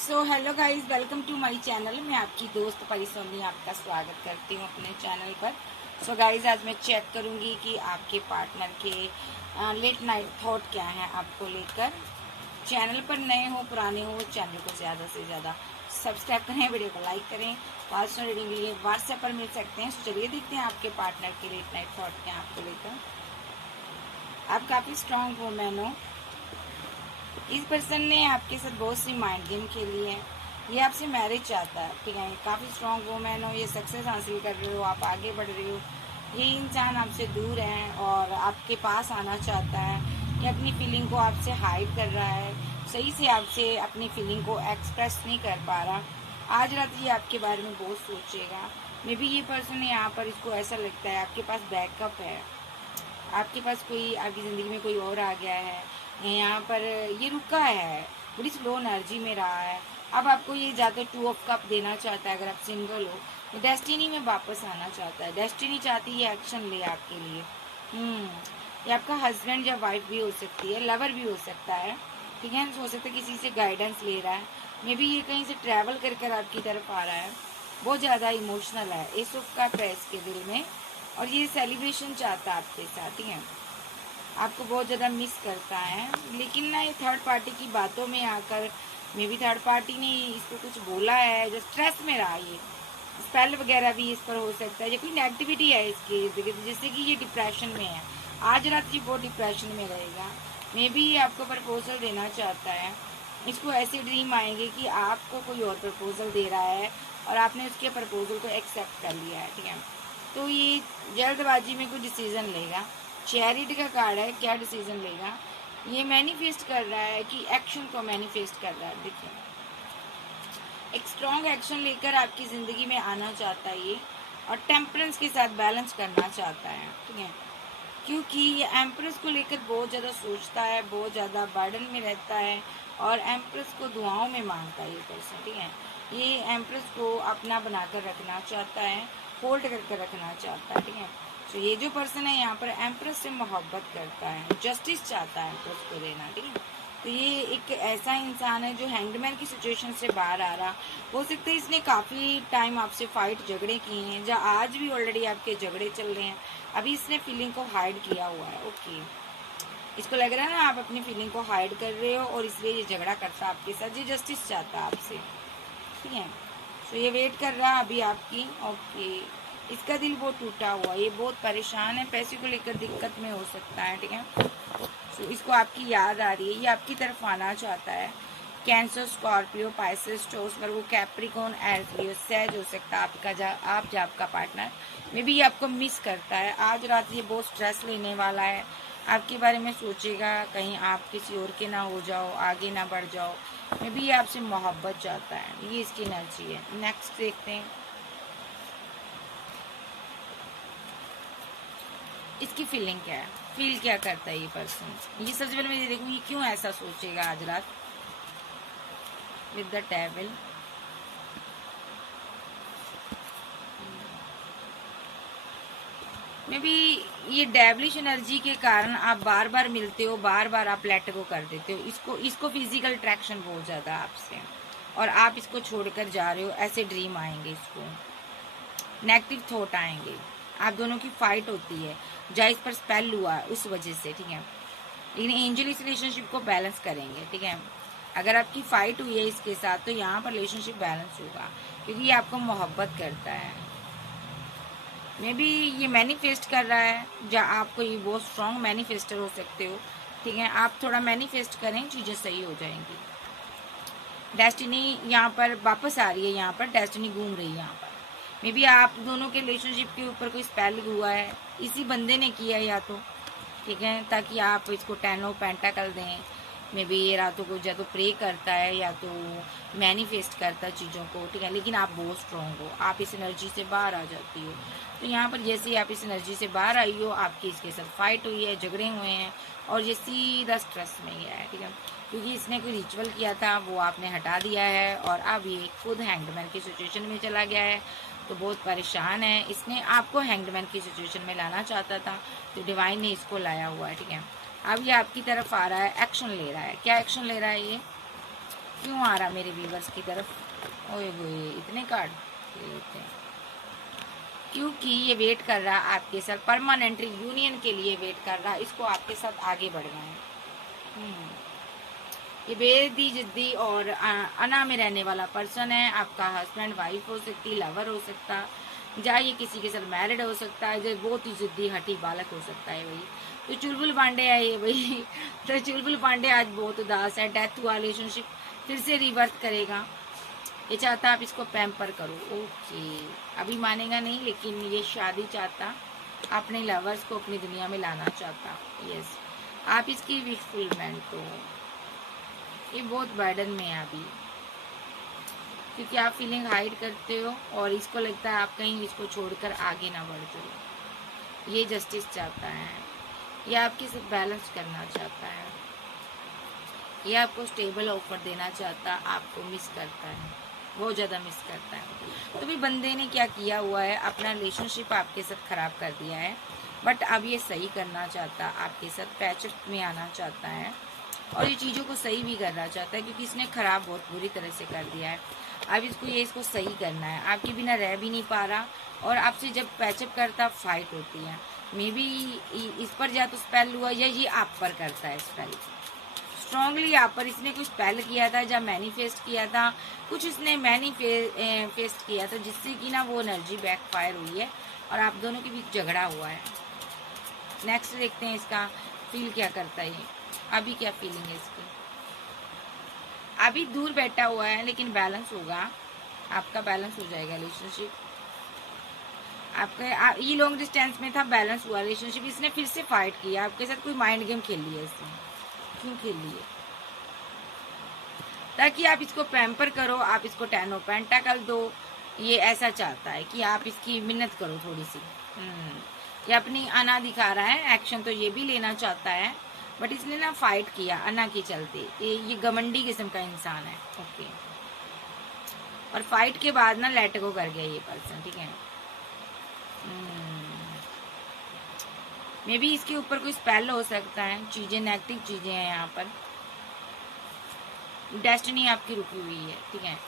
So hello guys, welcome to my channel. मैं आपकी दोस्त परिसोनी आपका स्वागत करती हूँ अपने चैनल पर। सो गाइस, आज मैं चेक करूँगी कि आपके पार्टनर के लेट नाइट थॉट क्या है आपको लेकर। चैनल पर नए हो पुराने हो, चैनल को ज़्यादा से ज़्यादा सब्सक्राइब करें, वीडियो को लाइक करें। पर्सनल रीडिंग के लिए व्हाट्सएप पर मिल सकते हैं। चलिए देखते हैं आपके पार्टनर के लेट नाइट थॉट क्या है आपको लेकर। आप काफ़ी स्ट्रांग वुमेन हो। इस पर्सन ने आपके साथ बहुत सी माइंड गेम खेली है। ये आपसे मैरिज चाहता है, ठीक है। काफ़ी स्ट्रांग वुमेन हो, ये सक्सेस हासिल कर रहे हो, आप आगे बढ़ रहे हो। ये इंसान आपसे दूर है और आपके पास आना चाहता है। ये अपनी फीलिंग को आपसे हाइड कर रहा है, सही से आपसे अपनी फीलिंग को एक्सप्रेस नहीं कर पा रहा। आज रात ये आपके बारे में बहुत सोचेगा। मे बी ये पर्सन यहाँ पर, इसको ऐसा लगता है आपके पास बैकअप है, आपके पास कोई, आपकी ज़िंदगी में कोई और आ गया है। यहाँ पर ये रुका है, बड़ी स्लो एनर्जी में रहा है। अब आपको ये जाकर 2 ऑफ कप देना चाहता है। अगर आप सिंगल हो तो डेस्टिनी में वापस आना चाहता है। डेस्टिनी चाहती है एक्शन ले आपके लिए। ये आपका हस्बैंड या वाइफ भी हो सकती है, लवर भी हो सकता है, ठीक है। हो सकता है किसी से गाइडेंस ले रहा है। मे बी ये कहीं से ट्रैवल कर कर आपकी तरफ आ रहा है। बहुत ज़्यादा इमोशनल है, एस ऑफ कप है इसके दिल में। और ये सेलिब्रेशन चाहता है आपके साथ, ठीक है। आपको बहुत ज़्यादा मिस करता है, लेकिन ना ये थर्ड पार्टी की बातों में आकर, मे बी थर्ड पार्टी ने इसको कुछ बोला है, जो स्ट्रेस में रहा। ये स्पेल वगैरह भी इस पर हो सकता है, या कोई नेगेटिविटी है इसकी जैसे कि ये डिप्रेशन में है। आज रात ये बहुत डिप्रेशन में रहेगा। मे बी ये आपको प्रपोजल देना चाहता है। इसको ऐसे ड्रीम आएंगे कि आपको कोई और प्रपोजल दे रहा है और आपने उसके प्रपोजल को एक्सेप्ट कर लिया है, ठीक है। तो ये जल्दबाजी में कोई डिसीजन लेगा। चैरिटी का कार्ड है, क्या डिसीजन लेगा। ये मैनिफेस्ट कर रहा है कि एक्शन को मैनिफेस्ट कर रहा है। देखिए, एक स्ट्रॉन्ग एक्शन लेकर आपकी ज़िंदगी में आना चाहता है ये, और टेम्परेंस के साथ बैलेंस करना चाहता है, ठीक है। क्योंकि ये एम्प्रेस को लेकर बहुत ज़्यादा सोचता है, बहुत ज़्यादा बर्डन में रहता है, और एम्प्रेस को दुआओं में मांगता है ये पर्सन, ठीक है। ये एम्प्रेस को अपना बनाकर रखना चाहता है, होल्ड करके रखना चाहता है, ठीक है। तो ये जो पर्सन है यहाँ पर एम्प्रेस से मोहब्बत करता है, जस्टिस चाहता है एम्प्रेस को देना, ठीक है। तो ये एक ऐसा इंसान है जो हैंगमैन की सिचुएशन से बाहर आ रहा। हो सकता है इसने काफ़ी टाइम आपसे फाइट झगड़े किए हैं, जहाँ आज भी ऑलरेडी आपके झगड़े चल रहे हैं। अभी इसने फीलिंग को हाइड किया हुआ है, ओके। इसको लग रहा है ना आप अपनी फीलिंग को हाइड कर रहे हो, और इसलिए ये झगड़ा करता है आपके साथ। ये जस्टिस चाहता है आपसे, ठीक है। तो ये वेट कर रहा है अभी आपकी, ओके। इसका दिल बहुत टूटा हुआ है, ये बहुत परेशान है, पैसे को लेकर दिक्कत में हो सकता है, ठीक है। तो इसको आपकी याद आ रही है, ये आपकी तरफ आना चाहता है। कैंसर, स्कॉर्पियो, पाइसेस, टोस पर वो कैप्रिकॉन, एरियो, सैज हो सकता है आपका आप या आपका पार्टनर। मे बी ये आपको मिस करता है। आज रात ये बहुत स्ट्रेस लेने वाला है, आपके बारे में सोचेगा कहीं आप किसी और के ना हो जाओ, आगे ना बढ़ जाओ। मे बी ये आपसे मोहब्बत चाहता है, ये इसकी एनर्जी है। नेक्स्ट देखते हैं इसकी फीलिंग क्या है, फील क्या करता है ये पर्सन। ये सबसे पहले मैं ये देखूँ ये क्यों ऐसा सोचेगा आज रात with the table. May be ये डेवलिश एनर्जी के कारण आप बार बार मिलते हो, बार बार आप लेट गो कर देते हो। इसको फिजिकल अट्रैक्शन बहुत ज़्यादा आपसे, और आप इसको छोड़कर जा रहे हो। ऐसे ड्रीम आएंगे, इसको नेगेटिव थॉट आएंगे। आप दोनों की फाइट होती है, जहाँ इस पर स्पेल हुआ है उस वजह से, ठीक है। लेकिन एंजल इस रिलेशनशिप को बैलेंस करेंगे, ठीक है। अगर आपकी फाइट हुई है इसके साथ तो यहाँ पर रिलेशनशिप बैलेंस होगा, क्योंकि ये आपको मोहब्बत करता है। मे बी ये मैनिफेस्ट कर रहा है, जहाँ आपको ये बहुत स्ट्रॉन्ग मैनिफेस्टर हो सकते हो, ठीक है। आप थोड़ा मैनिफेस्ट करें, चीज़ें सही हो जाएंगी। डेस्टिनी यहाँ पर वापस आ रही है, यहाँ पर डेस्टिनी घूम रही है यहाँ पर। मे बी आप दोनों के रिलेशनशिप के ऊपर कोई स्पेल हुआ है, इसी बंदे ने किया है या तो, ठीक है, ताकि आप इसको 10 ऑफ पेंटाकल दें। मे बी ये रातों को या तो प्रे करता है या तो मैनिफेस्ट करता है चीज़ों को, ठीक है। लेकिन आप बहुत स्ट्रॉन्ग हो, आप इस एनर्जी से बाहर आ जाती हो। तो यहाँ पर जैसे ही आप इस एनर्जी से बाहर आई हो, आपकी इसके साथ फाइट हुई है, झगड़े हुए हैं, और ये सीधा स्ट्रेस में गया है, ठीक है। क्योंकि इसने कोई रिचुअल किया था, वो आपने हटा दिया है, और अब ये खुद हैंगमैन की सिचुएशन में चला गया है। तो बहुत परेशान है। इसने आपको हैंगमैन की सिचुएशन में लाना चाहता था, तो डिवाइन ने इसको लाया हुआ है, ठीक है। अब ये आपकी तरफ आ रहा है, एक्शन ले रहा है। क्या एक्शन ले रहा है ये, क्यों आ रहा मेरे व्यूवर्स की तरफ? ओए होए, इतने कार्ड लेते हैं क्योंकि ये वेट कर रहा है आपके साथ, परमानेंट यूनियन के लिए वेट कर रहा है, इसको आपके साथ आगे बढ़ना है। ये बेहद जिद्दी और अना में रहने वाला पर्सन है। आपका हस्बैंड वाइफ हो सकती, लवर हो सकता, या ये किसी के साथ मैरिड हो सकता है, जो बहुत ही जिद्दी हठी बालक हो सकता है भाई। तो चुलबुल पांडे है ये भाई। तो चुलबुल पांडे आज बहुत उदास है, डेथ हुआ, रिलेशनशिप फिर से रिवर्थ करेगा। ये चाहता आप इसको पैम्पर करो। ओके, अभी मानेगा नहीं, लेकिन ये शादी चाहता, अपने लवर्स को अपनी दुनिया में लाना चाहता। यस, आप इसकी विश फुलफिलमेंट को, ये बहुत बर्डन में है अभी, क्योंकि आप फीलिंग हाइड करते हो और इसको लगता है आप कहीं इसको छोड़कर आगे ना बढ़ते हो। ये जस्टिस चाहता है, ये आपके साथ बैलेंस करना चाहता है, ये आपको स्टेबल ऑफर देना चाहता, आपको मिस करता है, बहुत ज़्यादा मिस करता है। तो भी बंदे ने क्या किया हुआ है, अपना रिलेशनशिप आपके साथ ख़राब कर दिया है, बट अब ये सही करना चाहता, आपके साथ पैचअप में आना चाहता है और ये चीज़ों को सही भी करना चाहता है, क्योंकि इसने ख़राब बहुत बुरी तरह से कर दिया है। अब इसको सही करना है, आपके बिना रह भी नहीं पा रहा, और आपसे जब पैचअप करता फाइट होती है। मे बी इस पर या तो स्पेल हुआ, या ये आप पर करता है स्पेल स्ट्रांगली। आप पर इसने कुछ स्पेल किया था, या मैनिफेस्ट किया था, कुछ इसने मैनिफेस्ट किया था, जिससे कि ना वो एनर्जी बैकफायर हुई है और आप दोनों के बीच झगड़ा हुआ है। नेक्स्ट देखते हैं इसका फील क्या करता है ये, अभी क्या फीलिंग है इसकी। अभी दूर बैठा हुआ है, लेकिन बैलेंस होगा, आपका बैलेंस हो जाएगा रिलेशनशिप। आपका ये लॉन्ग डिस्टेंस में था, बैलेंस हुआ रिलेशनशिप। इसने फिर से फाइट किया आपके साथ, कोई माइंड गेम खेल लिया इसने। क्यों खेल लिए? ताकि आप इसको पैम्पर करो, आप इसको 10 ऑफ पेंटाकल दो। ये ऐसा चाहता है कि आप इसकी मिन्नत करो थोड़ी सी। ये अपनी अना दिखा रहा है, एक्शन तो ये भी लेना चाहता है, बट इसने ना फाइट किया अना के चलते। ये घमंडी किस्म का इंसान है। ओके, और फाइट के बाद ना लेट गो कर गया ये पर्सन, ठीक है। मे बी इसके ऊपर कोई स्पेल हो सकता है, चीजें नेगेटिव चीजें हैं यहाँ पर। डेस्टिनी आपकी रुकी हुई है, ठीक है।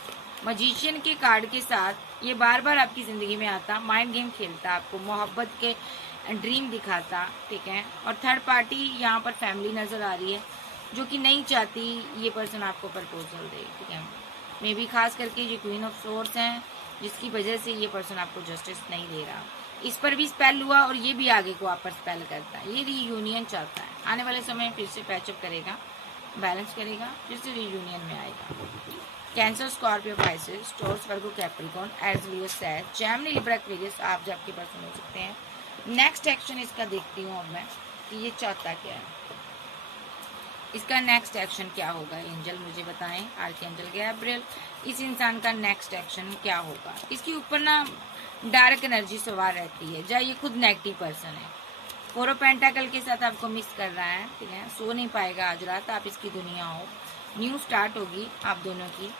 मजिशियन के कार्ड के साथ ये बार बार आपकी जिंदगी में आता, माइंड गेम खेलता, आपको मोहब्बत के ड्रीम दिखाता, ठीक है। और थर्ड पार्टी यहाँ पर फैमिली नजर आ रही है, जो कि नहीं चाहती ये पर्सन आपको प्रपोजल दे, ठीक है। मे बी खास करके ये क्वीन ऑफ सोर्स हैं, जिसकी वजह से ये पर्सन आपको जस्टिस नहीं दे रहा। इस पर भी स्पेल हुआ और ये भी आगे को आप पर स्पेल करता है। ये रीयूनियन चाहता है, आने वाले समय में फिर से पैचअप करेगा, बैलेंस करेगा, फिर से रीयूनियन में आएगा। कैंसर, स्कॉर्पियो, पाइसेस, टॉरस, वर्गो, कैप्रिकॉर्न, एरीज, लियो, सैज, जेमिनी, लिब्रा, एक्वेरियस आप जब के पर्सन हो सकते हैं। नेक्स्ट एक्शन इसका देखती हूँ अब मैं कि ये चाहता क्या है, इसका नेक्स्ट एक्शन क्या होगा। एंजल मुझे बताएं, आर्कएंजल गैब्रियल, इस इंसान का नेक्स्ट एक्शन क्या होगा। इसके ऊपर ना डार्क एनर्जी सवार रहती है, या ये खुद नेगेटिव पर्सन है। फोर ऑफ पेंटाकल के साथ आपको मिस कर रहा है, ठीक है। सो नहीं पाएगा आज रात, आप इसकी दुनिया हो, न्यू स्टार्ट होगी आप दोनों की।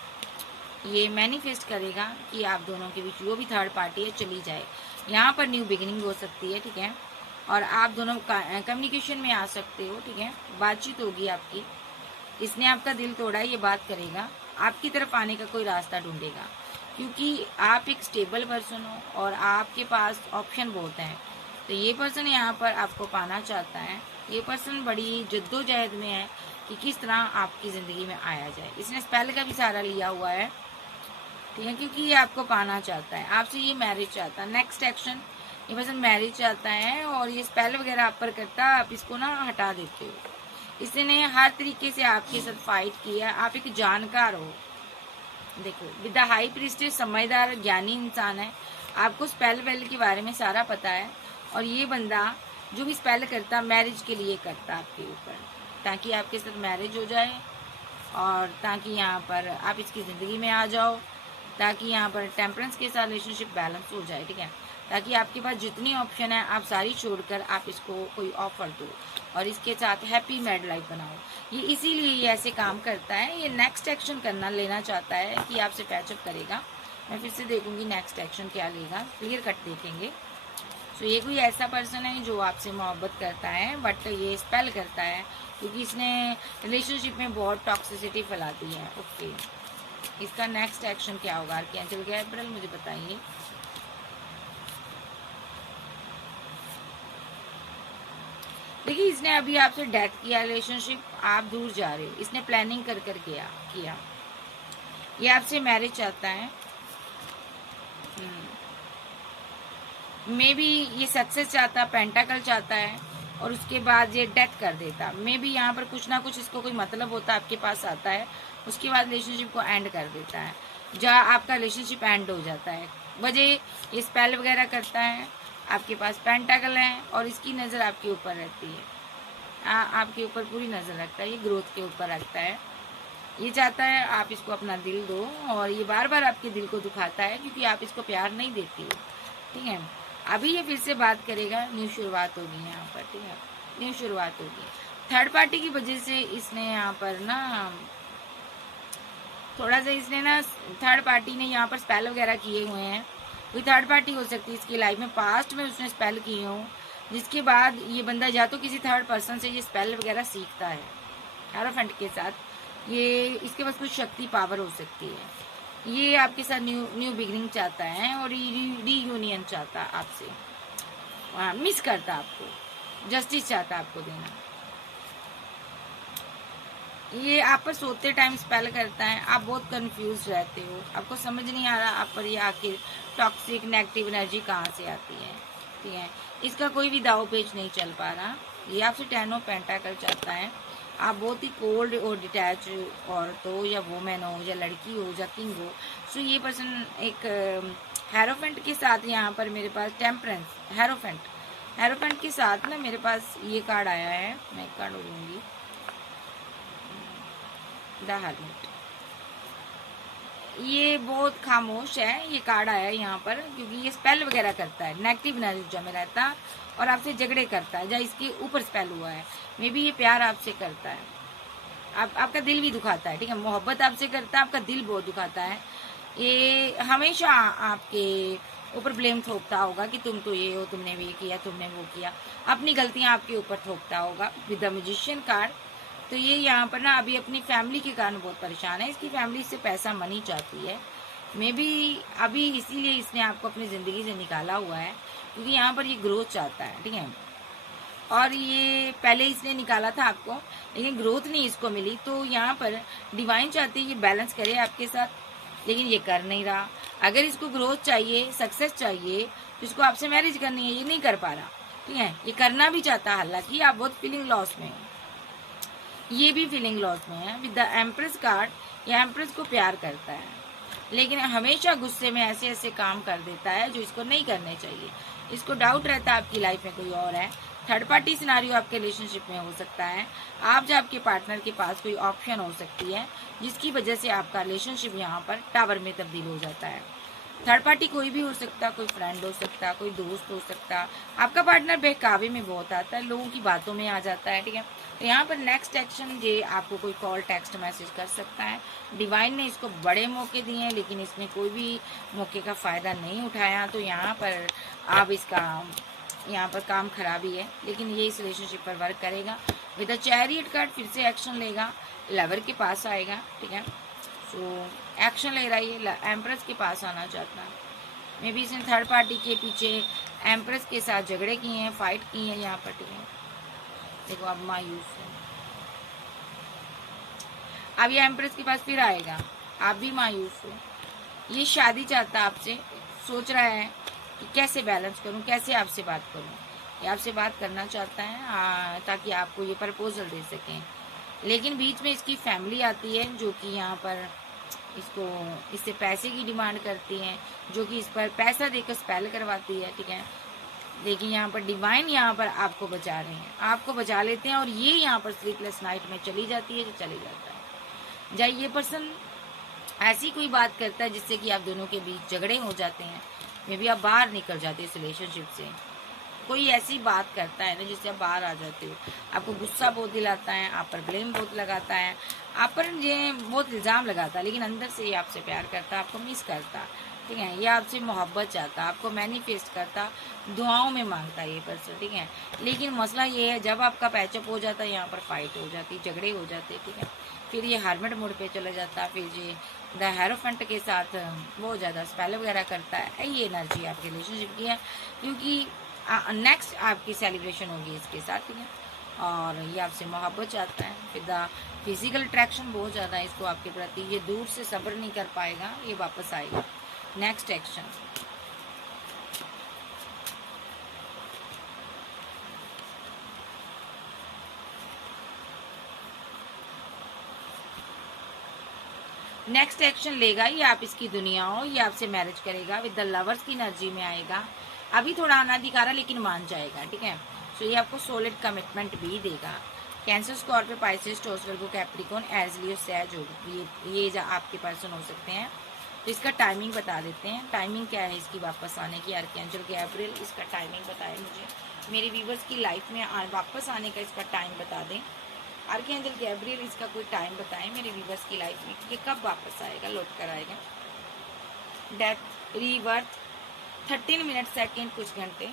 ये मैनिफेस्ट करेगा कि आप दोनों के बीच जो भी थर्ड पार्टी है चली जाए, यहाँ पर न्यू बिगिनिंग हो सकती है, ठीक है। और आप दोनों कम्युनिकेशन में आ सकते हो, ठीक है। बातचीत होगी आपकी, इसने आपका दिल तोड़ा है, ये बात करेगा, आपकी तरफ आने का कोई रास्ता ढूंढेगा, क्योंकि आप एक स्टेबल पर्सन हो और आपके पास ऑप्शन बहुत हैं। तो ये पर्सन यहाँ पर आपको पाना चाहता है। ये पर्सन बड़ी जद्दोजहद में है कि किस तरह आपकी ज़िंदगी में आया जाए। इसने स्पेल का भी सहारा लिया हुआ है, ठीक है, क्योंकि ये आपको पाना चाहता है, आपसे ये मैरिज चाहता है। नेक्स्ट एक्शन, ये पर्सन मैरिज चाहता है और ये स्पेल वगैरह आप पर करता है, आप इसको ना हटा देते हो। इसने हर तरीके से आपके साथ फाइट किया, आप एक जानकार हो। देखो, विद द हाई प्रीस्टेस, समझदार ज्ञानी इंसान है, आपको स्पेल वेल के बारे में सारा पता है। और ये बंदा जो भी स्पेल करता मैरिज के लिए करता आपके ऊपर, ताकि आपके साथ मैरिज हो जाए और ताकि यहाँ पर आप इसकी ज़िंदगी में आ जाओ, ताकि यहाँ पर टेम्परेंस के साथ रिलेशनशिप बैलेंस हो जाए, ठीक है। ताकि आपके पास जितनी ऑप्शन है आप सारी छोड़कर आप इसको कोई ऑफर दो और इसके साथ हैप्पी मैरिड लाइफ बनाओ। ये इसीलिए ये ऐसे काम करता है, ये नेक्स्ट एक्शन लेना चाहता है कि आपसे पैचअप करेगा। मैं फिर से देखूंगी नेक्स्ट एक्शन क्या लेगा, क्लियर कट देखेंगे। सो ये कोई ऐसा पर्सन है जो आपसे मोहब्बत करता है, बट ये स्पेल करता है क्योंकि इसने रिलेशनशिप में बहुत टॉक्सिसिटी फैलाती है। ओके, इसका नेक्स्ट एक्शन क्या होगा आर्कएंजल गैब्रियल, मुझे बताइए। देखिए, इसने अभी आपसे डेथ किया रिलेशनशिप, आप दूर जा रहे हो, इसने प्लानिंग कर कर किया। ये आपसे मैरिज चाहता है, मे बी ये सक्सेस चाहता, पेंटाकल चाहता है, और उसके बाद ये डेथ कर देता। मे बी यहाँ पर कुछ ना कुछ इसको कोई मतलब होता, आपके पास आता है, उसके बाद रिलेशनशिप को एंड कर देता है, जहाँ आपका रिलेशनशिप एंड हो जाता है। वजह ये स्पेल वगैरह करता है, आपके पास पेंटाकल है, और इसकी नज़र आपके ऊपर रहती है, आपके ऊपर पूरी नज़र रखता है, ये ग्रोथ के ऊपर रखता है। ये चाहता है आप इसको अपना दिल दो, और ये बार बार आपके दिल को दुखाता है क्योंकि आप इसको प्यार नहीं देती हो। ठीक है, अभी ये फिर से बात करेगा, न्यू शुरुआत होगी यहाँ पर। ठीक है, न्यू शुरुआत होगी। थर्ड पार्टी की वजह से इसने यहाँ पर ना थोड़ा सा इसने ना थर्ड पार्टी ने यहाँ पर स्पेल वगैरह किए हुए हैं। कोई थर्ड पार्टी हो सकती है इसकी लाइफ में, पास्ट में उसने स्पेल किए हों, जिसके बाद ये बंदा या तो किसी थर्ड पर्सन से ये स्पेल वगैरह सीखता है हेरोफेंट के साथ। ये इसके पास कुछ शक्ति पावर हो सकती है। ये आपके साथ न्यू बिगिनिंग चाहता है, और रीयूनियन चाहता है आपसे, मिस करता आपको, जस्टिस चाहता आपको देना। ये आप पर सोते टाइम स्पेल करता है, आप बहुत कंफ्यूज रहते हो, आपको समझ नहीं आ रहा आप पर ये आखिर टॉक्सिक नेगेटिव एनर्जी कहाँ से आती है। ठीक है, इसका कोई भी दाव पेच नहीं चल पा रहा। ये आपसे 10 ऑफ पेंटाकल चाहता है, आप बहुत ही कोल्ड और डिटैच औरत हो, या वुमेन हो, या लड़की हो, या किंग हो। सो ये पर्सन एक हेरोफेंट के साथ यहाँ पर मेरे पास टेम्परेंस, हेरोफेंट के साथ ना मेरे पास ये कार्ड आया है, मैं एक कार्ड लूँगी, द हर्मिट। ये बहुत खामोश है, ये कार्ड आया है यहाँ पर क्योंकि ये स्पेल वगैरह करता है, नेगेटिव एनर्जी में रहता है, और आपसे झगड़े करता है, जहाँ इसके ऊपर स्पेल हुआ है। मे बी ये प्यार आपसे करता है, आपका दिल भी दुखाता है। ठीक है, मोहब्बत आपसे करता है, आपका दिल बहुत दुखाता है। ये हमेशा आपके ऊपर ब्लेम थोपता होगा कि तुम तो ये हो, तुमने ये किया, तुमने वो किया, अपनी गलतियां आपके ऊपर थोपता होगा। विद द मैजिशियन कार्ड, तो ये यहाँ पर ना अभी अपनी फैमिली के कारण बहुत परेशान है। इसकी फैमिली से पैसा मनी चाहती है, मे बी अभी इसीलिए इसने आपको अपनी ज़िंदगी से निकाला हुआ है, क्योंकि यहाँ पर ये ग्रोथ चाहता है। ठीक है, और ये पहले इसने निकाला था आपको, लेकिन ग्रोथ नहीं इसको मिली, तो यहाँ पर डिवाइन चाहती है ये बैलेंस करे आपके साथ, लेकिन ये कर नहीं रहा। अगर इसको ग्रोथ चाहिए, सक्सेस चाहिए, तो इसको आपसे मैरिज करनी है, ये नहीं कर पा रहा। ठीक है, ये करना भी चाहता, हालांकि आप बहुत फीलिंग लॉस में हो, ये भी फीलिंग लॉस में है। विद द एम्प्रेस कार्ड, ये एम्प्रेस को प्यार करता है, लेकिन हमेशा गुस्से में ऐसे ऐसे काम कर देता है जो इसको नहीं करने चाहिए। इसको डाउट रहता है आपकी लाइफ में कोई और है। थर्ड पार्टी सिनारियो आपके रिलेशनशिप में हो सकता है, आप जो आपके पार्टनर के पास कोई ऑप्शन हो सकती है, जिसकी वजह से आपका रिलेशनशिप यहाँ पर टावर में तब्दील हो जाता है। थर्ड पार्टी कोई भी हो सकता, कोई फ्रेंड हो सकता, कोई दोस्त हो सकता। आपका पार्टनर बहकावे में बहुत आता है, लोगों की बातों में आ जाता है। ठीक है, तो यहाँ पर नेक्स्ट एक्शन ये आपको कोई कॉल, टेक्स्ट मैसेज कर सकता है। डिवाइन ने इसको बड़े मौके दिए हैं, लेकिन इसने कोई भी मौके का फ़ायदा नहीं उठाया, तो यहाँ पर आप इसका यहाँ पर काम खराब ही है, लेकिन ये इस रिलेशनशिप पर वर्क करेगा। विद द चैरियट कार्ड फिर से एक्शन लेगा, लवर के पास आएगा। ठीक है, सो एक्शन ले रहा है, ये एम्प्रेस के पास आना चाहता है। मे बी इसने थर्ड पार्टी के पीछे एम्प्रेस के साथ झगड़े किए हैं, फाइट की हैं यहाँ पर। ठीक है, देखो अब मायूस है, अब ये एम्प्रेस के पास फिर आएगा, आप भी मायूस हो। ये शादी चाहता है आपसे, सोच रहा है कि कैसे बैलेंस करूं, कैसे आपसे बात करूं। ये आपसे बात करना चाहता है ताकि आपको ये प्रपोजल दे सकें, लेकिन बीच में इसकी फैमिली आती है जो कि यहाँ पर इससे पैसे की डिमांड करती है, जो कि इस पर पैसा देकर स्पेल करवाती है। ठीक है, लेकिन यहाँ पर डिवाइन यहाँ पर आपको बचा रहे हैं, आपको बचा लेते हैं, और ये यहाँ पर स्लीपलेस नाइट में चली जाती है, जो चले जाता है। जब ये पर्सन ऐसी कोई बात करता है जिससे कि आप दोनों के बीच झगड़े हो जाते हैं, मे बी आप बाहर निकल जाते हैं इस रिलेशनशिप से। कोई ऐसी बात करता है ना जिससे आप बाहर आ जाते हो, आपको गुस्सा बहुत दिलाता है, आप पर ब्लेम बहुत लगाता है, आप पर ये बहुत इल्ज़ाम लगाता है, लेकिन अंदर से ये आपसे प्यार करता, आपको मिस करता, ठीक है, ये आपसे मोहब्बत चाहता, आपको मैनिफेस्ट करता, दुआओं में मांगता ये पर्सन, ठीक है। लेकिन मसला ये है, जब आपका पैचअप हो जाता है, यहाँ पर फाइट हो जाती, झगड़े हो जाते, ठीक है, फिर ये हार्मिट मोड पे चला जाता, फिर ये द हेरोफेंट के साथ बहुत ज़्यादा स्पेल वगैरह करता है। ये एनर्जी आपके रिलेशनशिप की है, क्योंकि नेक्स्ट आपकी सेलिब्रेशन होगी इसके साथ, ठीक है, और ये आपसे मोहब्बत चाहता है। फिर द फिजिकल अट्रैक्शन बहुत ज़्यादा है इसको आपके प्रति, ये दूर से सब्र नहीं कर पाएगा, ये वापस आएगा। नेक्स्ट एक्शन, नेक्स्ट एक्शन लेगा, ये आप इसकी दुनिया हो, ये आपसे मैरिज करेगा, विद द लवर्स की एनर्जी में आएगा। अभी थोड़ा अनाधिकारा लेकिन मान जाएगा, ठीक है। सो ये आपको सॉलिड कमिटमेंट भी देगा। कैंसर, स्कॉर्पियो, पाइसेस, टॉरस, वर्गो, कैप्रिकॉर्न, एज लियो, सैज, ये आपके पर्सन हो सकते हैं। तो इसका टाइमिंग बता देते हैं, टाइमिंग क्या है इसकी वापस आने की। आर्कएंजल गैब्रियल इसका टाइमिंग बताए मुझे, मेरे व्यूवर्स की लाइफ में वापस आने का इसका टाइम बता दें। आर्कएंजल गैब्रियल इसका कोई टाइम बताएं मेरे व्यूवर्स की लाइफ में, ये कब वापस आएगा, लौट कर आएगा। डेथ, रीबर्थ, 13 मिनट सेकेंड कुछ घंटे,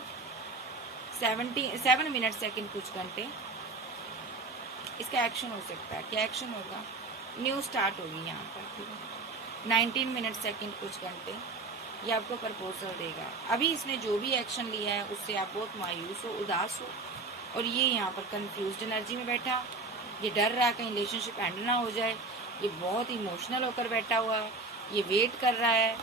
7 मिनट सेकेंड कुछ घंटे। इसका एक्शन हो सकता है, क्या एक्शन होगा, न्यू स्टार्ट होगी यहाँ पर, ठीक है। 19 मिनट सेकेंड कुछ घंटे, ये आपको प्रपोजल देगा। अभी इसने जो भी एक्शन लिया है उससे आप बहुत मायूस हो, उदास हो, और ये यहाँ पर कंफ्यूज्ड एनर्जी में बैठा, ये डर रहा कहीं रिलेशनशिप एंड ना हो जाए, ये बहुत इमोशनल होकर बैठा हुआ है, ये वेट कर रहा है,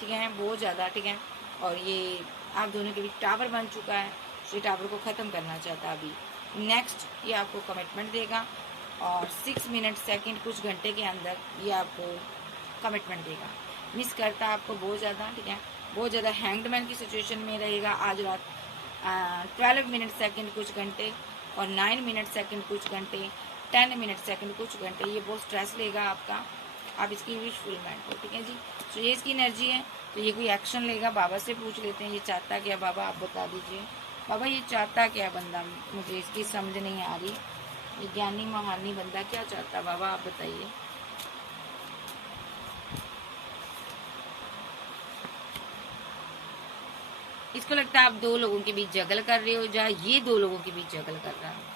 ठीक है, बहुत ज़्यादा, ठीक है। और ये आप दोनों के बीच टावर बन चुका है, तो टावर को ख़त्म करना चाहता है अभी। नेक्स्ट ये आपको कमिटमेंट देगा, और 6 मिनट सेकेंड कुछ घंटे के अंदर ये आपको कमिटमेंट देगा। मिस करता है आपको बहुत ज़्यादा, ठीक है, बहुत ज़्यादा हैंग्डमैन की सिचुएशन में रहेगा आज रात। 12 मिनट सेकेंड कुछ घंटे, और 9 मिनट सेकेंड कुछ घंटे, 10 मिनट सेकेंड कुछ घंटे, ये बहुत स्ट्रेस लेगा आपका, आप इसकी विश फुलमेंट हो, ठीक है जी। तो ये इसकी एनर्जी है, तो ये कोई एक्शन लेगा। बाबा से पूछ लेते हैं ये चाहता क्या, बाबा आप बता दीजिए, बाबा ये चाहता क्या बंदा, मुझे इसकी समझ नहीं आ रही, ये ज्ञानी महानी बंदा क्या चाहता, बाबा आप बताइए। इसको लगता है आप दो लोगों के बीच जगल कर रहे हो, या ये दो लोगों के बीच जगल कर रहा है।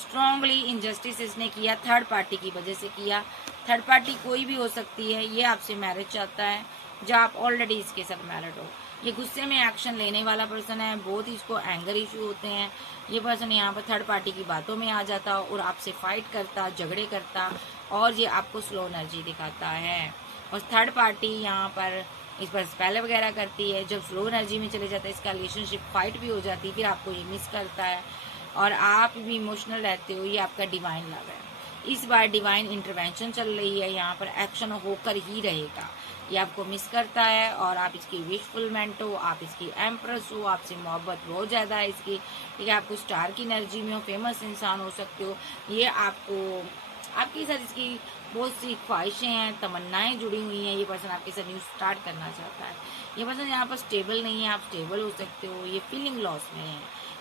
स्ट्रांगली इनजस्टिस इसने किया, थर्ड पार्टी की वजह से किया। थर्ड पार्टी कोई भी हो सकती है, ये आपसे मैरिज चाहता है, जब आप ऑलरेडी इसके साथ मैरिड हो। ये गुस्से में एक्शन लेने वाला पर्सन है, बहुत ही इसको एंगर इशू होते हैं। ये पर्सन यहाँ पर थर्ड पार्टी की बातों में आ जाता और आपसे फाइट करता, झगड़े करता, और ये आपको स्लो एनर्जी दिखाता है। और थर्ड पार्टी यहाँ पर इस पर स्पेल वगैरह करती है। जब स्लो एनर्जी में चले जाता है, इसका रिलेशनशिप फाइट भी हो जाती है, फिर आपको ये मिस करता है, और आप भी इमोशनल रहते हो। ये आपका डिवाइन लव है। इस बार डिवाइन इंटरवेंशन चल रही है, यहाँ पर एक्शन होकर ही रहेगा। ये आपको मिस करता है, और आप इसकी विश फुलमेंट हो, आप इसकी एम्प्रेस हो, आपसे मोहब्बत बहुत ज़्यादा है इसकी, ठीक है। आपको स्टार की एनर्जी में हो, फेमस इंसान हो सकते हो। ये आपको, आपके साथ इसकी बहुत सी ख्वाहिशें हैं, तमन्नाएं जुड़ी हुई हैं। ये पर्सन आपके साथ न्यू स्टार्ट करना चाहता है। ये पर्सन यहाँ पर स्टेबल नहीं है, आप स्टेबल हो सकते हो। ये फीलिंग लॉस में है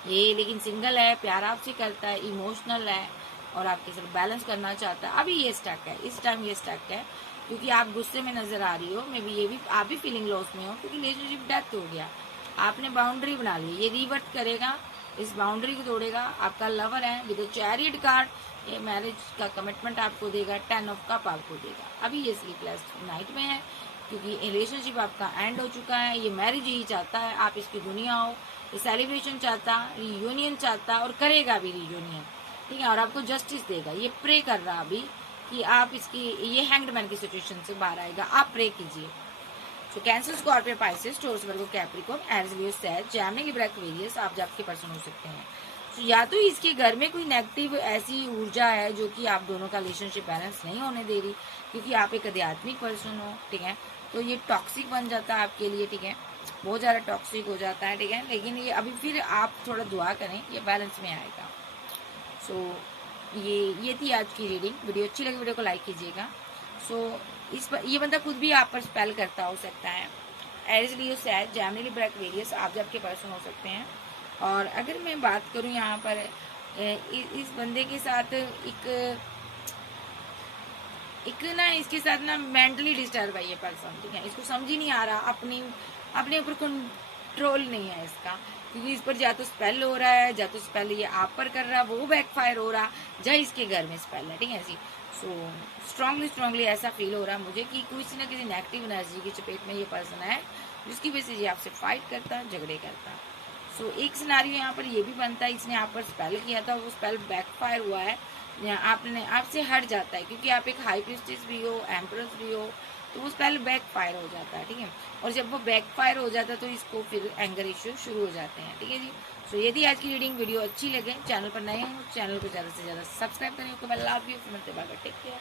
ये, लेकिन सिंगल है, प्यार आपसे करता है, इमोशनल है, और आपके साथ बैलेंस करना चाहता है। अभी ये स्टक है, इस टाइम ये स्टक है, क्योंकि आप गुस्से में नजर आ रही हो। मे बी ये भी, आप भी फीलिंग लॉस में हो, क्योंकि रिलेशनशिप डेथ हो गया, आपने बाउंड्री बना ली। ये रिवर्ट करेगा, इस बाउंड्री को तोड़ेगा। आपका लवर है विद चैरियट कार्ड, ये मैरिज का कमिटमेंट आपको देगा। 10 ऑफ कप आपको देगा। अभी ये स्लीपलेस नाइट में है, क्योंकि रिलेशनशिप आपका एंड हो चुका है। ये मैरिज ही चाहता है, आप इसकी दुनिया हो। ये सेलिब्रेशन चाहता, रियूनियन चाहता, और करेगा भी रियूनियन, ठीक है, और आपको जस्टिस देगा। ये प्रे कर रहा अभी कि आप इसकी, ये हैंग्डमैन की सिचुएशन से बाहर आएगा, आप प्रे कीजिए। तो कैंसर, स्कॉर्पियो, पाइसेस, टॉरस, वर्गो, कैप्रिकॉर्न, एरीज, लियो, सैज, जेमिनी, लिब्रा, एक्वेरियस आप आपके पर्सन हो सकते हैं। तो या तो इसके घर में कोई नेगेटिव ऐसी ऊर्जा है जो कि आप दोनों का रिलेशनशिप बैलेंस नहीं होने दे रही, क्योंकि आप एक आध्यात्मिक पर्सन हो, ठीक है। तो ये टॉक्सिक बन जाता है आपके लिए, ठीक है, बहुत ज़्यादा टॉक्सिक हो जाता है, ठीक है। लेकिन ये अभी फिर आप थोड़ा दुआ करें, ये बैलेंस में आएगा। सो ये थी आज की रीडिंग। वीडियो अच्छी लगी, वीडियो को लाइक कीजिएगा। सो इस पर ये बंदा खुद भी आप पर स्पेल करता हो सकता है, एज लियो सैड जैमिनी ब्रैक वेरियस आप जब के पर्सन हो सकते हैं। और अगर मैं बात करूं यहाँ पर इस बंदे के साथ एक ना इसके साथ ना मेंटली डिस्टर्ब है ये पर्सन, ठीक है। इसको समझ ही नहीं आ रहा, अपने ऊपर कंट्रोल नहीं है इसका, क्योंकि इस पर जा तो स्पेल हो रहा है, जा तो स्पेल ये आप पर कर रहा, वो बैकफायर हो रहा, जा इसके घर में स्पेल है, ठीक है जी। सो स्ट्रांगली ऐसा फील हो रहा है मुझे कि किसी ना किसी नेगेटिव एनर्जी की चपेट में ये पर्सन है, जिसकी वजह से ये आपसे फाइट करता है, झगड़े करता है। सो एक सिनारियो यहाँ पर ये भी बनता है, इसने आप पर स्पेल किया था, वो स्पेल बैकफायर हुआ है, आपने आपसे हट जाता है, क्योंकि आप एक हाई प्रीस्टेस भी हो, एम्परस भी हो, तो वो स्पेल बैकफायर हो जाता है, ठीक है। और जब वो बैकफायर हो जाता है तो इसको फिर एंगर इश्यू शुरू हो जाते हैं, ठीक है जी। सो यदि आज की रीडिंग वीडियो अच्छी लगे, चैनल पर नए हो, चैनल को ज़्यादा से ज़्यादा सब्सक्राइब करें। Okay, bye, love you, take care.